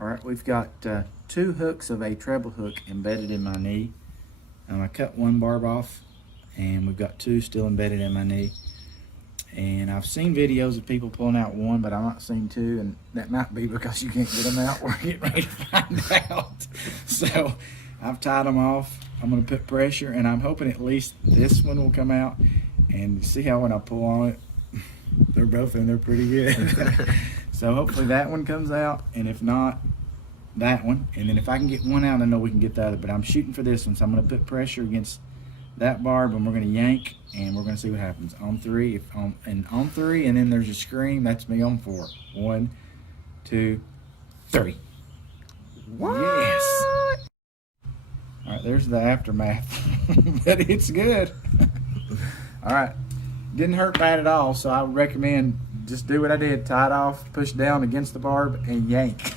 All right, we've got 2 hooks of a treble hook embedded in my knee. I cut 1 barb off, and we've got 2 still embedded in my knee. And I've seen videos of people pulling out 1, but I've not seen 2, and that might be because you can't get them out. We're getting ready to find out. So I've tied them off. I'm gonna put pressure, and I'm hoping at least this one will come out. And see how when I pull on it, they're both in there pretty good. So hopefully that one comes out, and if not, that one. And then if I can get one out, I know we can get the other. But I'm shooting for this one, so I'm gonna put pressure against that barb, and we're gonna yank, and we're gonna see what happens. On 3, on 3, and then there's a scream. That's me on 4. 1, 2, 3. What? Yes. All right, there's the aftermath, but it's good. All right, didn't hurt bad at all. So I would recommend just do what I did: tie it off, push down against the barb, and yank.